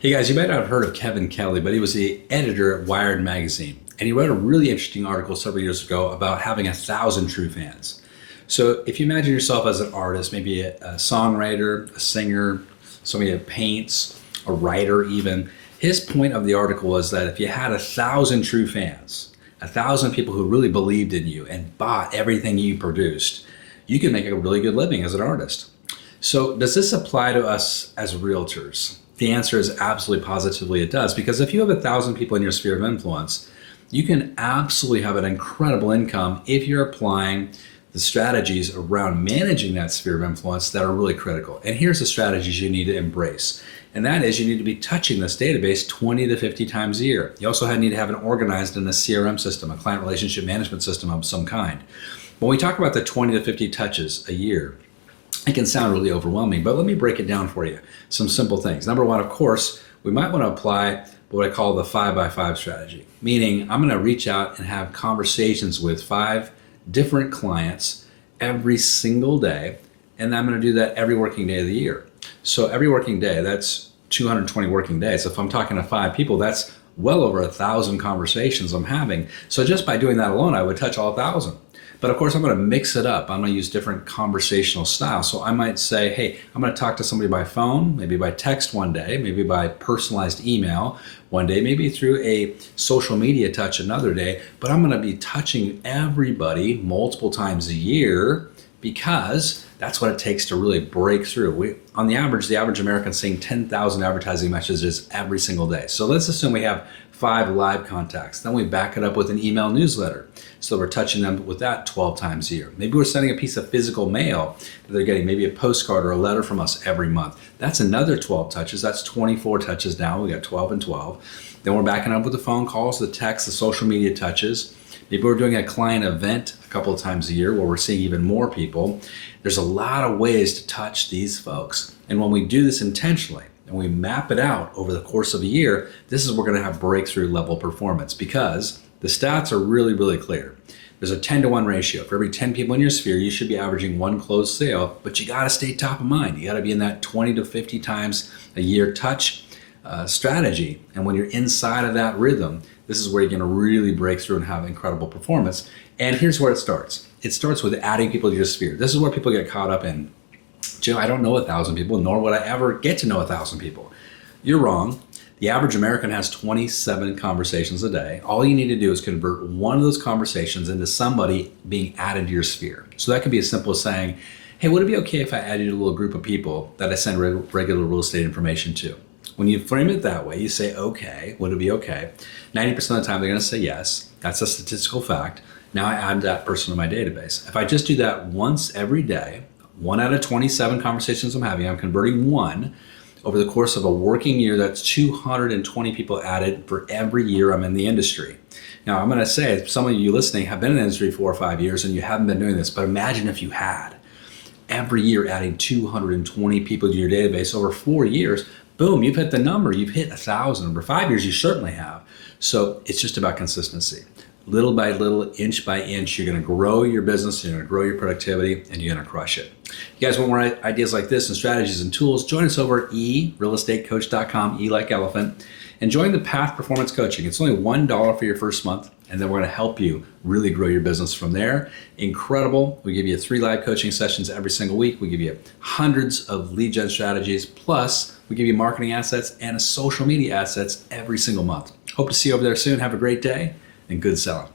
Hey guys, you might not have heard of Kevin Kelly, but he was the editor at Wired magazine. And he wrote a really interesting article several years ago about having 1,000 true fans. So if you imagine yourself as an artist, maybe a songwriter, a singer, somebody that paints, a writer even, his point of the article was that if you had 1,000 true fans, 1,000 people who really believed in you and bought everything you produced, you can make a really good living as an artist. So does this apply to us as realtors? The answer is absolutely positively it does, because if you have 1,000 people in your sphere of influence, you can absolutely have an incredible income if you're applying the strategies around managing that sphere of influence that are really critical. And here's the strategies you need to embrace. And that is, you need to be touching this database 20 to 50 times a year. You also need to have it organized in a CRM system, a client relationship management system of some kind. When we talk about the 20 to 50 touches a year, it can sound really overwhelming, but let me break it down for you. Some simple things. Number one, of course, we might want to apply what I call the 5x5 strategy, meaning I'm going to reach out and have conversations with 5 different clients every single day, and I'm going to do that every working day of the year. So every working day, that's 220 working days. If I'm talking to 5 people, that's well over 1,000 conversations I'm having. So just by doing that alone, I would touch all 1,000. But of course, I'm going to mix it up. I'm going to use different conversational styles. So I might say, hey, I'm going to talk to somebody by phone, maybe by text one day, maybe by personalized email one day, maybe through a social media touch another day. But I'm going to be touching everybody multiple times a year, because that's what it takes to really break through. On the average American's seeing 10,000 advertising messages every single day. So let's assume we have 5 live contacts. Then we back it up with an email newsletter. So we're touching them with that 12 times a year. Maybe we're sending a piece of physical mail that they're getting, maybe a postcard or a letter from us every month. That's another 12 touches. That's 24 touches now. We got 12 and 12. Then we're backing up with the phone calls, the text, the social media touches. Maybe we're doing a client event a couple of times a year where we're seeing even more people. There's a lot of ways to touch these folks. And when we do this intentionally and we map it out over the course of a year, this is where we're going to have breakthrough level performance, because the stats are really, really clear. There's a 10-to-1 ratio. For every 10 people in your sphere, you should be averaging 1 closed sale, but you got to stay top of mind. You got to be in that 20 to 50 times a year touch strategy. And when you're inside of that rhythm, this is where you're going to really break through and have incredible performance. And here's where it starts. It starts with adding people to your sphere. This is where people get caught up in, Joe, I don't know 1,000 people, nor would I ever get to know 1,000 people. You're wrong. The average American has 27 conversations a day. All you need to do is convert one of those conversations into somebody being added to your sphere. So that could be as simple as saying, hey, would it be okay if I added you to a little group of people that I send regular real estate information to? When you frame it that way, you say, okay, would it be okay? 90% of the time, they're going to say yes. That's a statistical fact. Now I add that person to my database. If I just do that once every day, 1 out of 27 conversations I'm having, I'm converting 1. Over the course of a working year, that's 220 people added for every year I'm in the industry. Now, I'm going to say, some of you listening have been in the industry 4 or 5 years and you haven't been doing this, but imagine if you had. Every year adding 220 people to your database over 4 years, boom, you've hit the number. You've hit 1,000. Over 5 years, you certainly have. So it's just about consistency. Little by little, inch by inch, you're going to grow your business, you're going to grow your productivity, and you're going to crush it. If you guys want more ideas like this and strategies and tools, join us over at eRealEstateCoach.com, E like elephant, and join the Path Performance Coaching. It's only $1 for your first month, and then we're going to help you really grow your business from there. Incredible. We give you 3 live coaching sessions every single week. We give you hundreds of lead gen strategies, plus we give you marketing assets and social media assets every single month. Hope to see you over there soon. Have a great day and good selling.